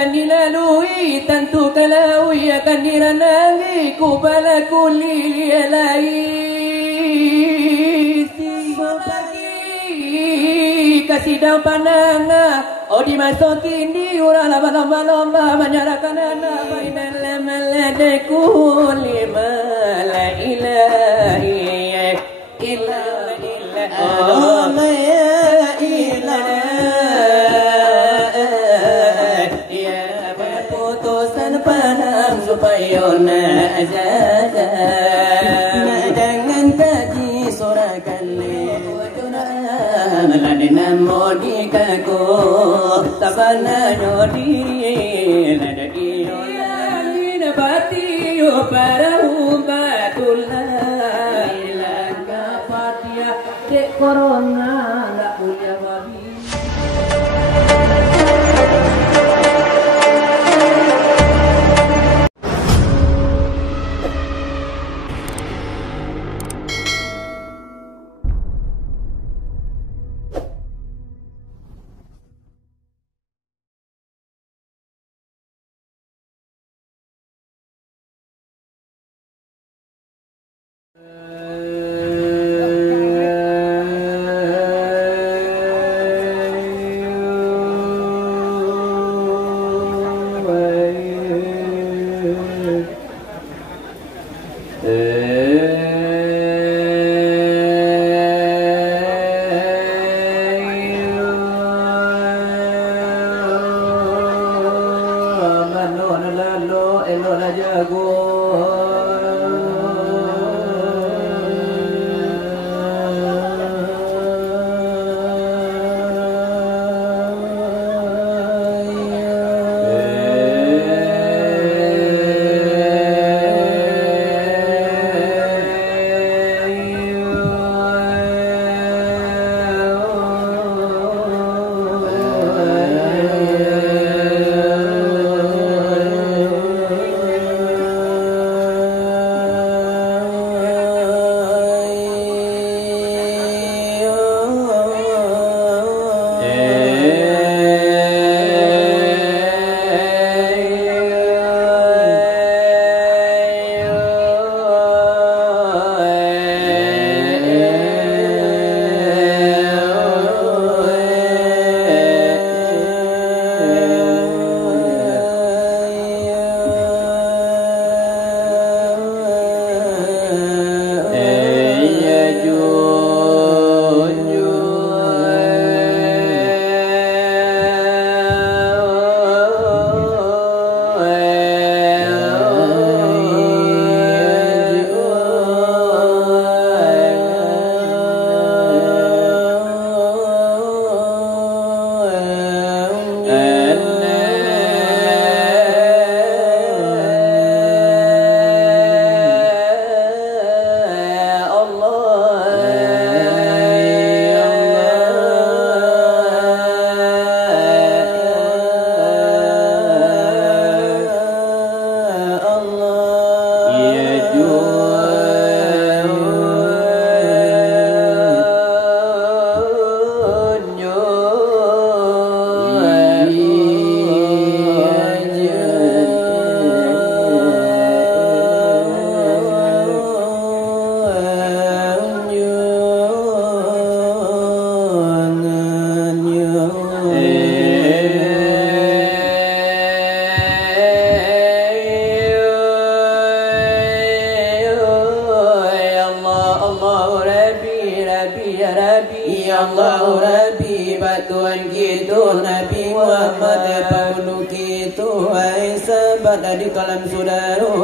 akan dilalui, tentu kalaui akan diranangi kubala kuli lialai pagi kasih daun panang oh dimasukin di urang lomba-lomba menyerahkan anak mainan lemele kuli la ilaha illallah supaya najaja jangan kaji sorakan meladena modikaku tabana nyodi nada iolina batio para ubatullah ilaka patia de corona enggak punya babi.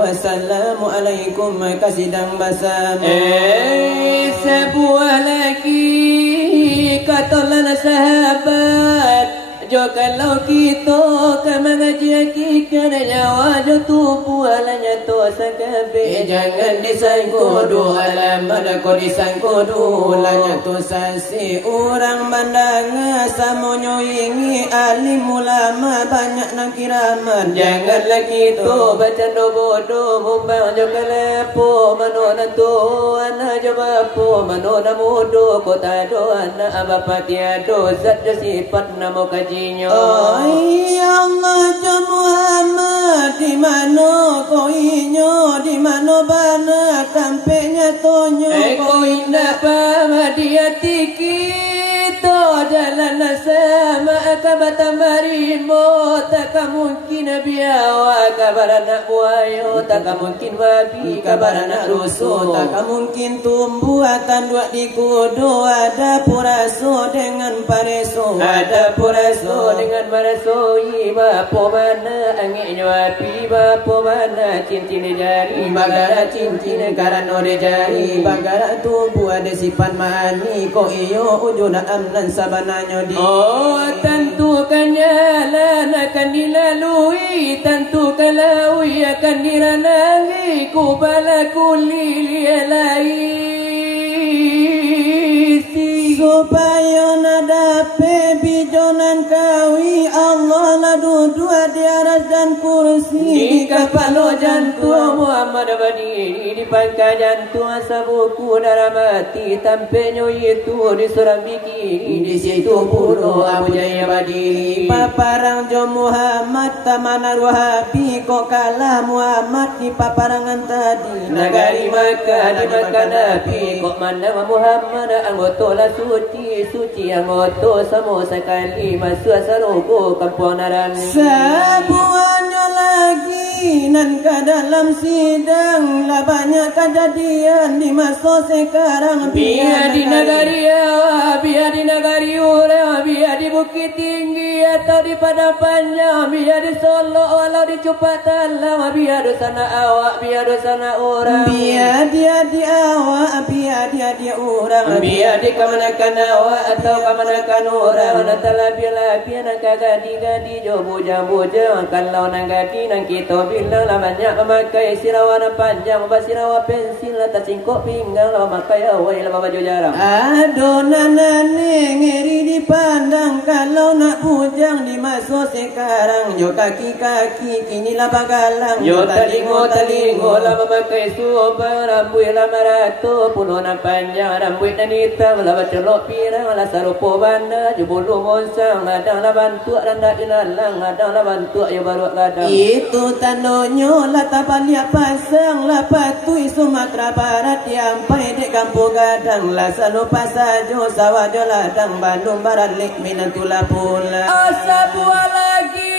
Assalamualaikum kasidang basam sebuah lagi katalah sahabat jo kalau kita ke mengaji kita nyawa jo tubuh alanya tu sakabe jangan disangkudu alamat ko disangkudu lanya tu sasi orang bandang samonyo ingi alim ulama banyak nang kiraman jangan lagi tu baca do bodoh mumbang jo kalepo manona tu ana jo bapo manona mudo kota do ana bapa tiado zat sifat namo kaji dinyo. Oh ya Allah jo Muhammad di mana ko inyo di mana bana tampeknya tonyo Eko indah pamadiati kita jalan sama akabata marimbo tak mungkin biawa kabar anak buayo tak mungkin babi kabar anak rusuh tak mungkin tumbuhan dua di kudu ada puraso dengan pareso ada puraso dengan pareso bapo mana angin api bapo mana cincin jari bagara cincin karena de jari bagara tubuh ada sifat mani ko iyo ujuna amlan sabananya di oh tentukan jalan akan dilalui tentukan laui akan diranangi kubala kulili laisi supaya nadape bijonan kawi Allah ladu dua di aras dan kursi di kepala jantung Muhammad berdiri di pangkal jantung sabuku darah mati tampaknya itu di surang bikini di situ puluh Abu Jaya berdiri paparang jo Muhammad tamana wahabi kok kalah Muhammad di paparangan tadi nagari Makkah di Makkah Nabi kok mana Muhammad anggota lah suci anggota sama sekali masuk sarogo kampung narani sebuahnya lagi nan ke dalam sidang lah banyak kejadian di masa sekarang biar di negari awak biar di negari orang biar di bukit tinggi atau di padang panjang biar di Solo walau di Cupak Talang biar di sana awak biar di sana orang biar dia di awak biar dia di orang biar di kemanakan awak atau kemanakan orang natala biar nak gadi jo bujang kalau nang gadi nang kita bilang lah banyak memakai sirawan panjang basirawa pensil atas singkok pinggang lah memakai awai lah baju jarang adonan ngeri dipandang kalau nak bujang di masa sekarang yo kaki-kaki kini lah bagalang yo telingo lah memakai subang rambut lah marato puluhan panjang rambut dan hitam lah bacelok pirang lah sarupo banda jo bulu monsang ladang lah bantu randa ilalang ladang lah bantu yo baru ladang itu tandonyo lah tabaliak pasang lah patui Sumatera Barat sampai di kampung gadang lah selalu pasajo sawajo ladang Bandung Barat lik minantula pula asa buah lagi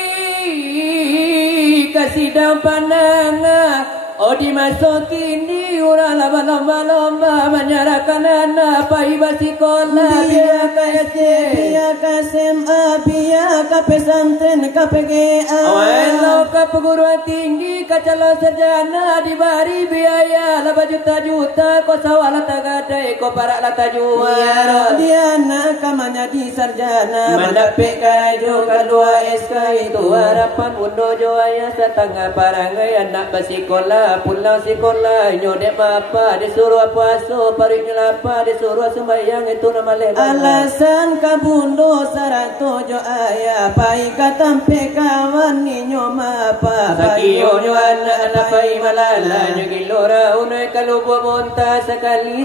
kasidang pandangan oh di masa kini orang lomba-lomba menyerahkan anak pai basikola biar ke SD biar ke SMA biar ke pesantren ke PGA walau ke perguruan tinggi ke calon sarjana diberi biaya lah juta-juta ko sawah lah tagadai ko parak lah tajua ya dia nak kamanya di sarjana mendapat kajo kedua SK itu harapan undo joaya setengah parangai anak basikola pulang sekolah nyodek apa disuruh puasa pariknya lapar disuruh sembahyang itu nama lebar alasan kabundo sarato jo ayah pai katampe kawan ni nyoma apa sakiyo nyo anak pai malala nyo gilora unay kalubo monta sekali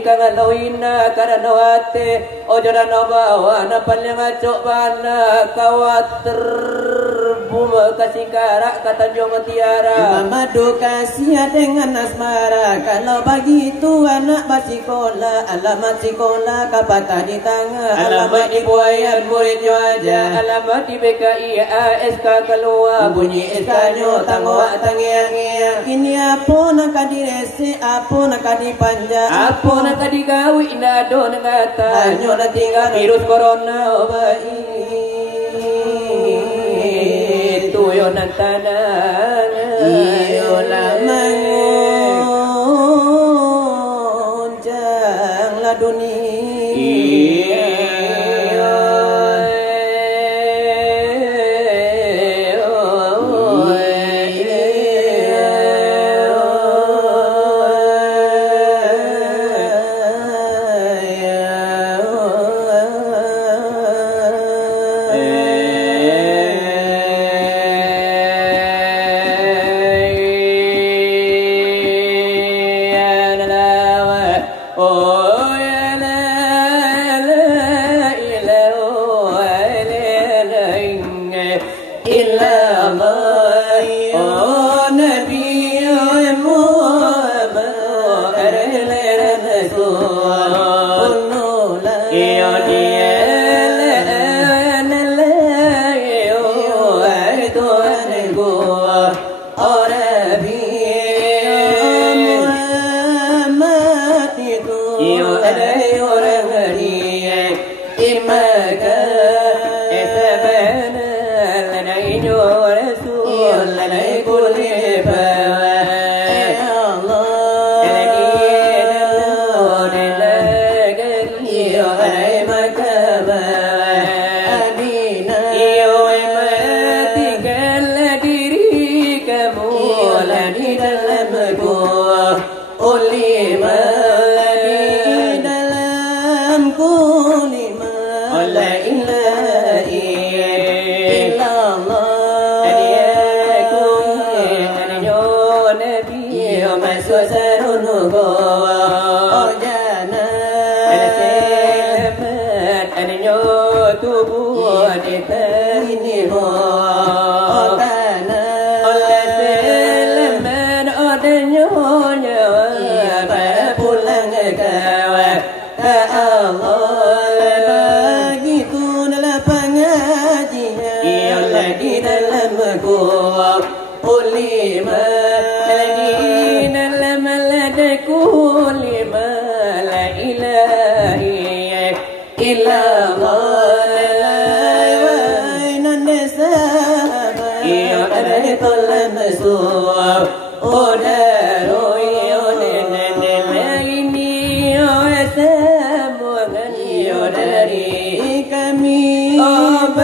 kalau ina karena wate ojo dan bawa na paling acok bana kawater buma kasih karak kata jo mutiara Mamadu kasih dengan asmara kalau begitu anak basikola alamat sekolah kapatah di tangan alamat di buayan muridnya aja alamat di BKI ASK keluar bunyi SK nyo tangwak tangiang ini apa nak direse apa nak dipanja apa nak digawi nado nak kata nyo nak tinggal virus corona baik itu yo nantanang iyo lamangunjang la dunia di dalam gua ulima di dalam ladaku ulima la ilaha illallah la nandesa ya ada tolan suap odaro yo nenene ini yo semuanya yo dari kami obado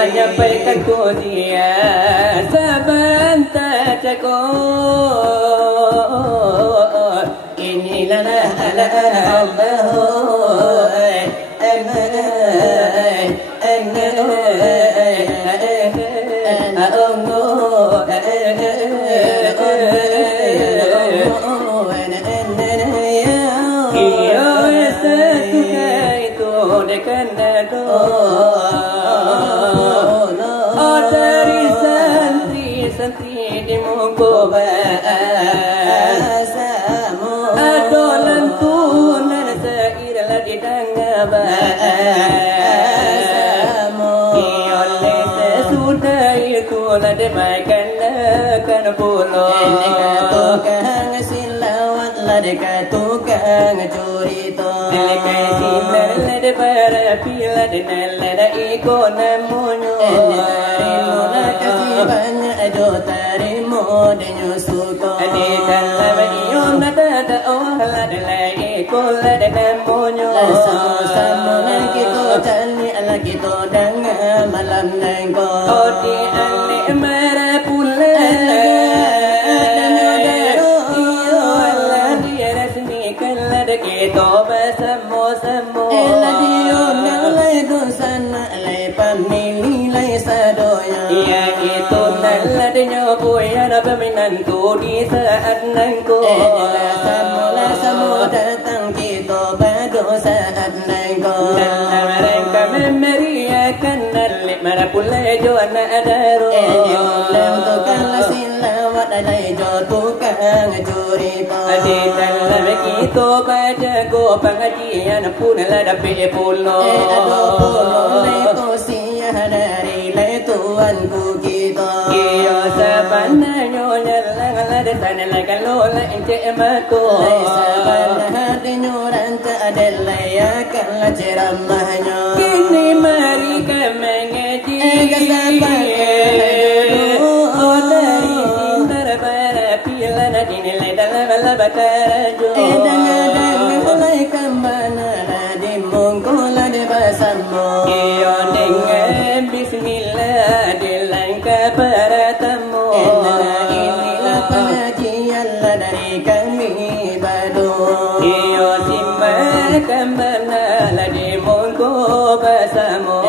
menyampaikan ku dia sebentar cekor inilah santri di muka bahasamu adolan tunan seirlah di danga bahasamu oleh sesudah itu lah demakan lekan pulau tukang silawat lah dekat tukang curito dekat sinar lah depara pila denal lah ikon namunyo banyak aduh tarimu denyo suko adikan labadion nada ohala delai kola denamonyo sama kita tali ala kita dengan malam nengko odi ali marapula iyo ala dia resmi kala de kita bersamo samo eladion nalai dosana alai pamili lai sadoya iya itu naladnya boya na peminanku di saat nangko samo datang kita pada saat nangko dan mereka memeriakan nalik marapula joana adaro dalam tukang silawat alai jo tukang curito adikan lawe kita pada go pengajian pun la dapat pulo aduh pulo leto siya dari leto tuanku kita. Iyo sebenarnya nyelang lada sana lakan lola encik matu. Sebenarnya ranta adalah ya kalah ceramahnya. Kini mari ke mengaji. Oh dari sintar berapilan dinilai dalam labataraju. Dengar kembana di mungkula di bersama. Iyo dengan bismillah dilangkah bertemu. Inilah pengajian dari kami berdua. Iyo simak kembana di mungkul bersama.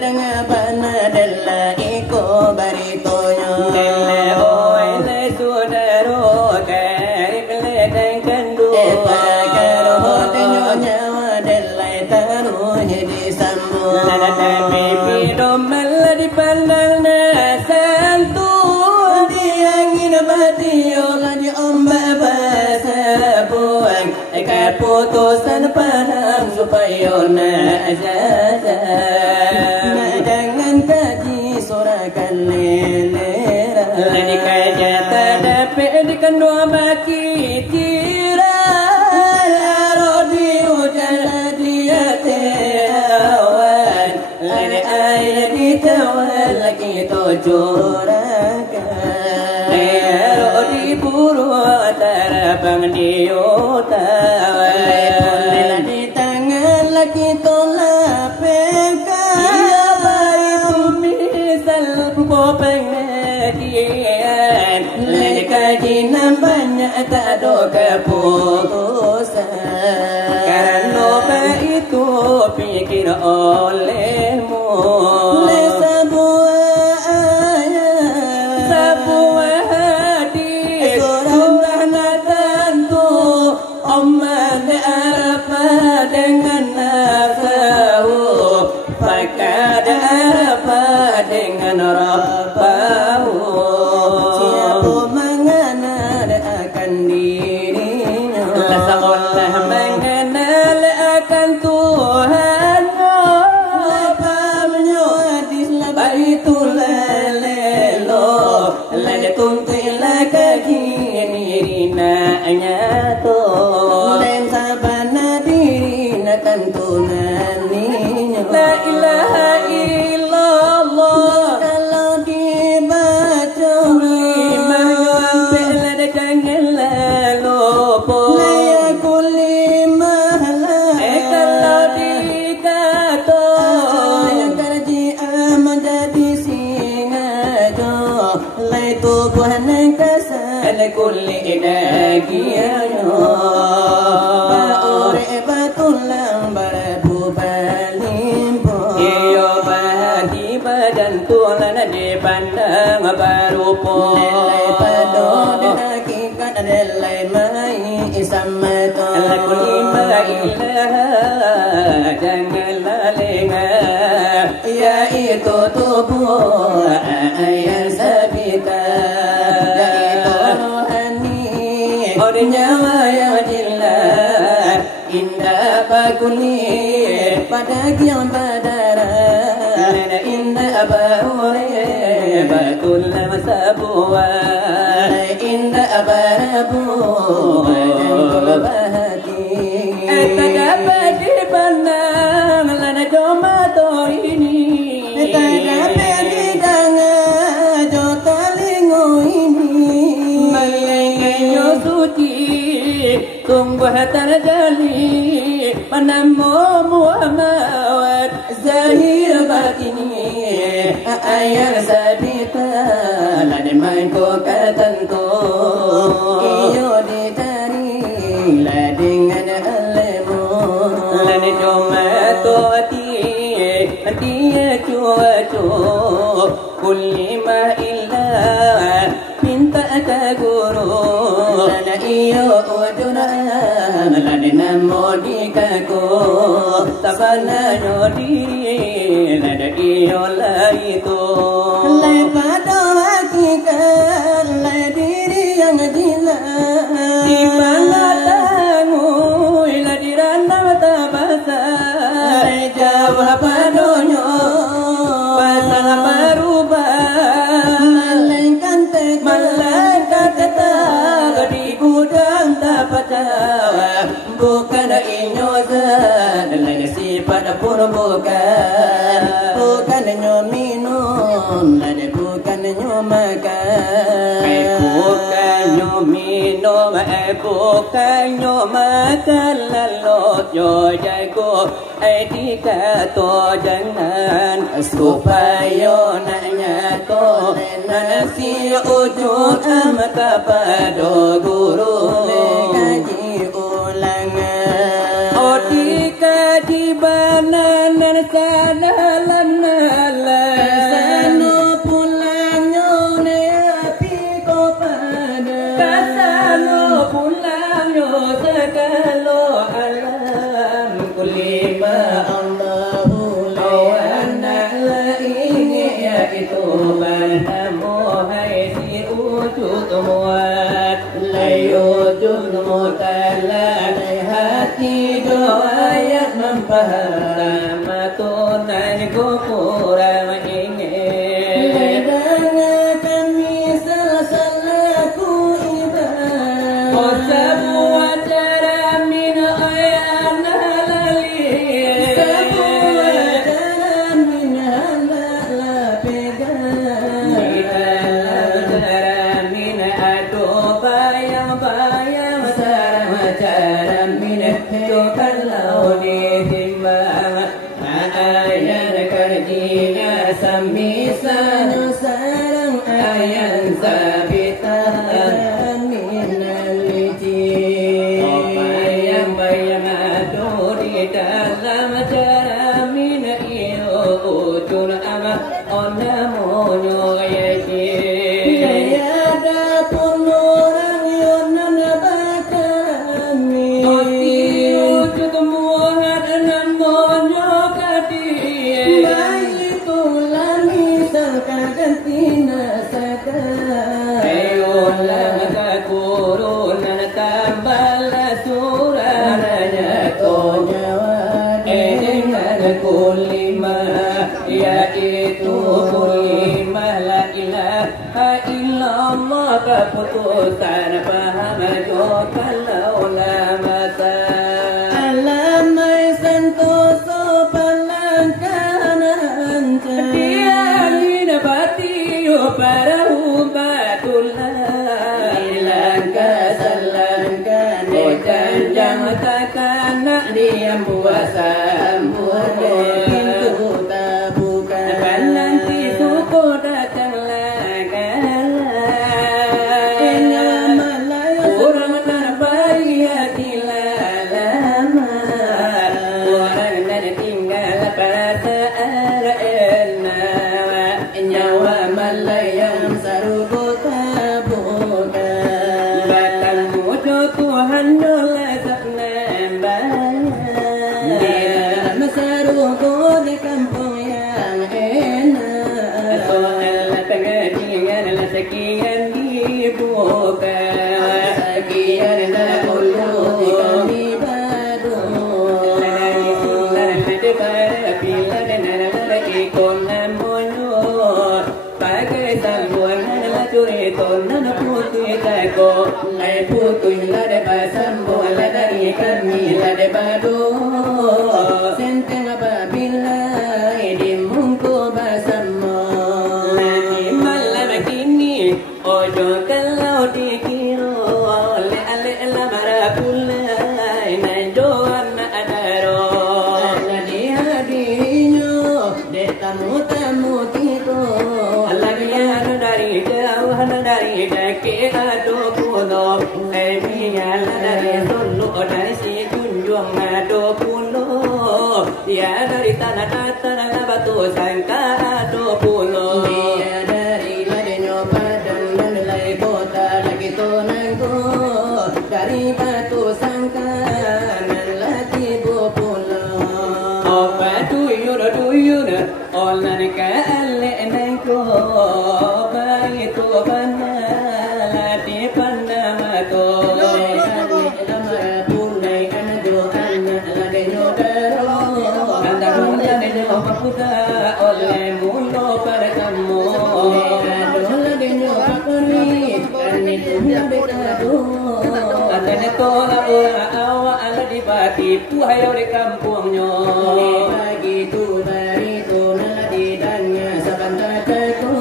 Dengar bana dela iko baritonya. Dela oi le sudaro karib le dan kandu. Pagaro tenyonya dela taruh di sambu. Lada pipi domel di pandang nasantu. Di angin batiola di ombak basah buang. Keputusan panang supaya najaza. Jangan kaji surakan lelera. Ladi kaja tak dapat dikandung maki tiran. Arodi hujan dia teawan. Ladi air di tawal kita curahkan. Arodi buru tarabang diutawan. Di tangan lagi tolak pegang. Ia baik misal pengajian. Lagi kajian banyak tak ada keputusan. Karena itu pikir olehmu. Sebuah ayat, Sebuah hadis sudah tentu. Oman apa dengan nafsu. Fakad apa dengan Rabbahu. siapa mengenal akan dirinya. Seolah mengenal akan Tuhannya. Lepamnya hadis Baitul lelo lada tuntilah kajinirina nyato. dan sabana diri tentu naninya. La ilaha illallah. Kalau dibaca Lima sampai lada jangan lupa. layakul limahlah. Kalau dikata yang kerji menjadi singaja. Lai tubuh nengkasa ada kulit dagianya. Ore batulang barabu balimpo. Iyo bagi badan tulan dipandang barupo. Nelai pado dan hakikat nelai mai isamato. Laku lima ilaha janganlah lengah. Yaitu tubuh yang sabita. Yaitu rohani. Ori nyawa yang jelas. Indah bakuli pada kiam badara. lana indah bahore batul masabuwa. Indah barabu jangkul bahati. Tak dapat dipandang lana jomato ini. Tak dapat didengar jota lingu ini. Mengenyo suci sungguh terjali. Panamu Muhammad Zahir batini ayar sabita lade main ko katanto. Iyo ditari ladingan alemu. lana jomato dia cuaco kulli ma illa minta ke guru. Lana iyo ujuna lade namo dikako. Sabana nyodi lada iyo laito. Lai pada hakikat lai diri yang jelas. Di mana tangu ila di rana tabasa. Lai jawab padonyo Pasang bukannya makan lalu yo jago etika to jangan supaya nanya to nasi ujung amat pada guru kaji ulangan odi kaji bananan sanalan sano pulangnya ne api ko pada kasano pulangnya sekalo alam kulima Allahu lawana ini yaitu bertemu hai si ujud muat layujud mutala hati doa yang mempaham tunai kurang ingin ledangan misal-salaku ibadah oh semua cara min ayan halali semua cara min halala pegang cara min adu bayang-bayang sama cara min tu kalau ditimbang ayan kerjina samisan sarang ayan sabitan minaliji bayang-bayang adu di dalam cara min iyo ujul ama onamonyo yaki yada pulurang yonan bakami ujud muhat namonyo kadi baitulah misal kagantina sadar ayulah kakurunan tambal suraranya tonyawan dengan kulima yaitu kulima la ilaha illallah keputusan paham jo kalau lamasa alamai santoso palangkanan dialina batiyo para ubatullah ilangka salangkan janjang takana diam puasa pintu tabuka nanti suku datang kurang nabai hati lama orang dan tinggal perasaan nyawa malayam sarubu tabuka batang mujo Tuhan dola saknambang dalam sarubu di kampung yang enak soal pengajian sekian dibuka sekian dahulu kami baru lagi bila dan lagi konan monyo pakai sambuan curi tonan putih tako lai putih lade pasambuan dari kami lade badu senteng apabila di mungku basamo lagi malam kini ojo kalau dikiro oleh ale lamara pulai najoan adaro lagi hadirinyo de tamu tito lagi dari jauh dari dekat ado puno biar dari solo dari si kunjung ado puno ya dari tanah datar batu sangka ado puno ya dari ladenyo padang dan lai kota lagi tonangko dari batu sangka dan lagi puno oh batu yura olan ka alle nangko itu panala di pandamato lama punai ando anak lade nyodaro andaro lade paputa oleh mulo pertamo ando lade nyopakori kani lade tado atene tola ora awa ala di pati puhayo di kampungnya pagi tu dari tu naladi danya sabantako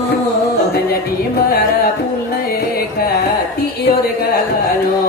kan jadi bara pulai ka ti yo de kalano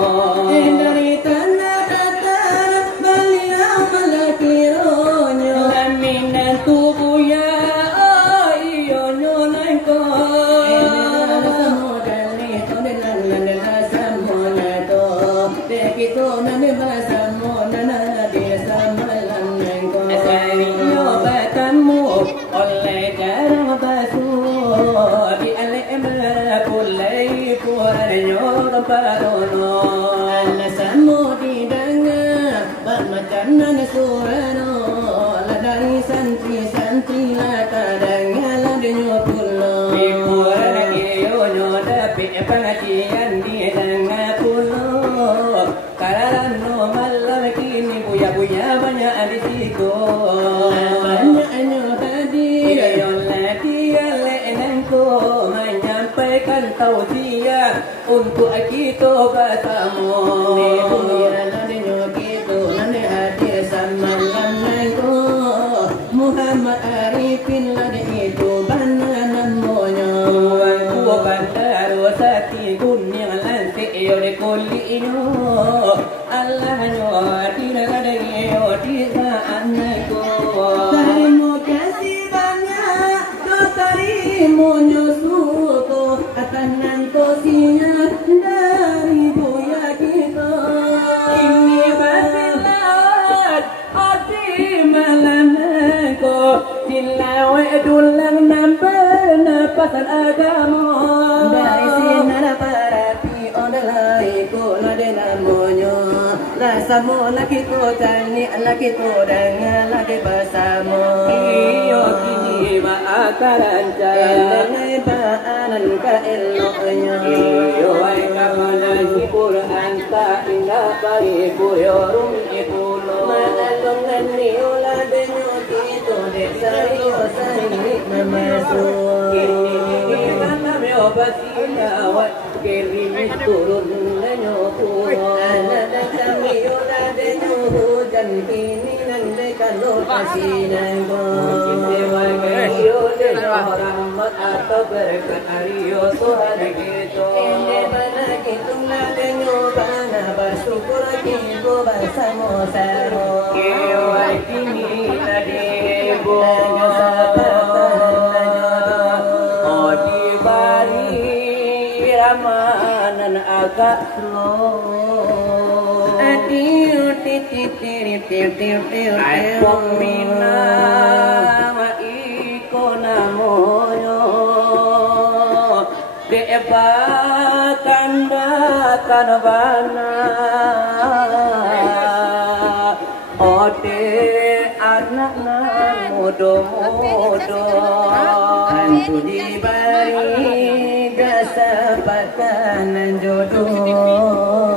parono Ala samudi dengar macam mana suara la dari santri la kadang la denyo pulo Ibuara iyo tapi pengajian di tengah pulo karena malam kini buya banyak di situ banyaknya hadir Iyo lagi lenengku menyampaikan tausiah untuk kita bersama buya la denyo gitu nane hadir sama lanangku Muhammad Arifin la itu bananan moyo Ku bandar wasati kuning lantik yo de kulino Allah nyo tidak ada yo di saatku Terima kasih banyak kau terima nyusuku Atanan kosinya dari buya kita Ini basilat hati malamku Dilawe dulang nampak napasan agama Dari sinar parapi odalaiku ladena monyo Lasamu laki ku tani laki ku dengan laki bersama Iyo kini maakaran jaya Baanan ka eloknya Iyo ay kapalan si Quran ta indah baik buyorum ipulo Maalong nani ula denyo dito desa iyo sa hinik mamasuk Kini kami obat sinawat Kirimis turun na nyopo Anak kami ula denyo hujan kini nande kalau kasinan ko Kisiwal kayo din rahmat atau berkat Aryo Tuhan gitu Hindi ba nakitong na denyo bana bersyukur kita bersama-sama Kiwai kini tadi bo Odi bari ramanan agak slow Aipong minang iko namoyo Deba kanda kanabana Ode anak na mudo-mudo Antu diberi kesempatan jodoh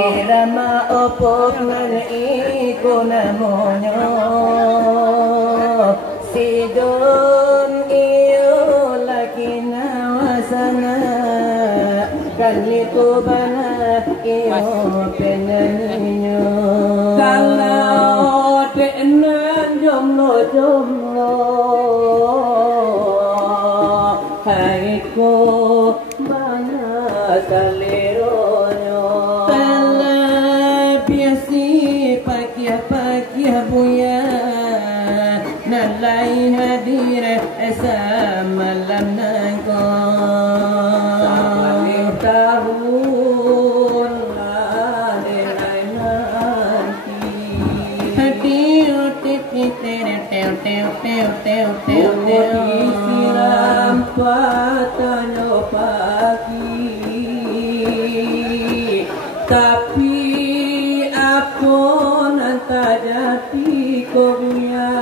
Irama opok ngan iku namanya Sidon iyo laki nawasana Kali tu bana iyo penyanyinya Kalau dengan jomblo-jomblo Haiku banyak salironyo biasi pakia buya nalai hadir malam nangko tahun adenai nanti disiram patanya pagi tapi aku nanti jadi konya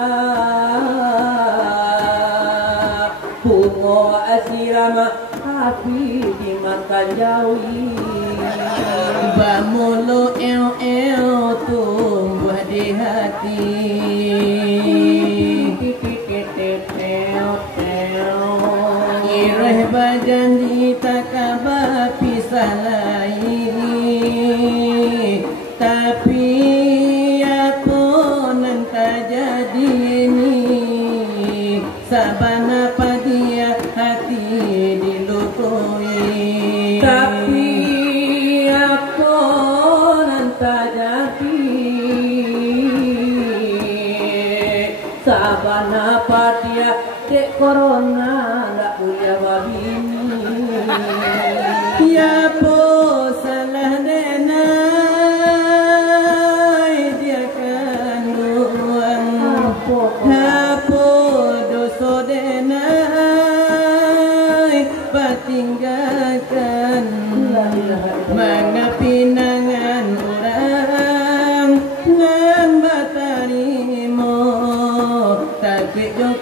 bunga asirama api dimakan jauhi Bamulu tumbuh di hati Ireh berjanji takkan pisah lagi Tapi aku nanti jadi ini Sabana dia hati dilukui tapi aku nanti jadi sabana padia dek corona nggak punya wabini Ya po salah denai dia kandungan Hapo doso denai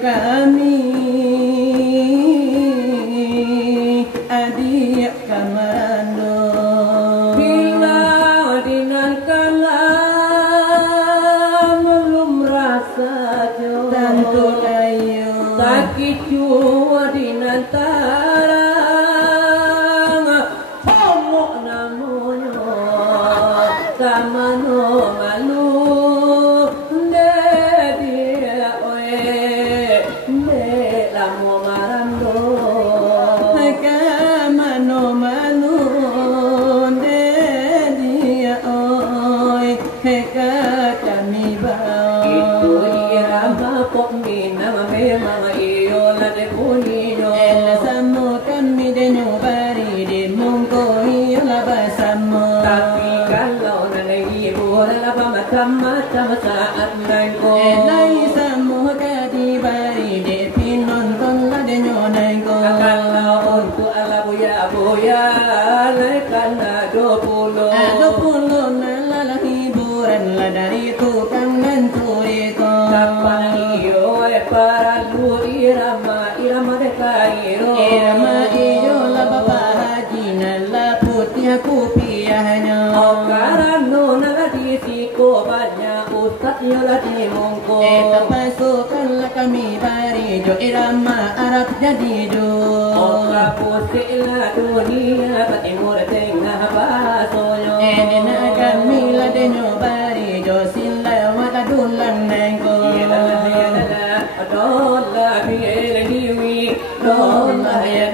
kami adik kamando bila dinan kalam belum rasa jo tentu kayu sakit jua dinan tarang pomok namonyo kamano malu macam saat nengko nai samu kadi bari de pinon ton la de nyonengko kalau untuk ala buya naikkan 20 la la hiburan la dari tukang dan turiko kapan iyo para lu irama de kairo la bapa haji la putih kupiahnya karano na di siko banyak ustad yola di mongko pasukan la kami bari jo irama Arab jadi do pusila dunia batimur tengah basoyo na kami la de nyobari jo sila wata dulang nengko dola biye diwi dola ya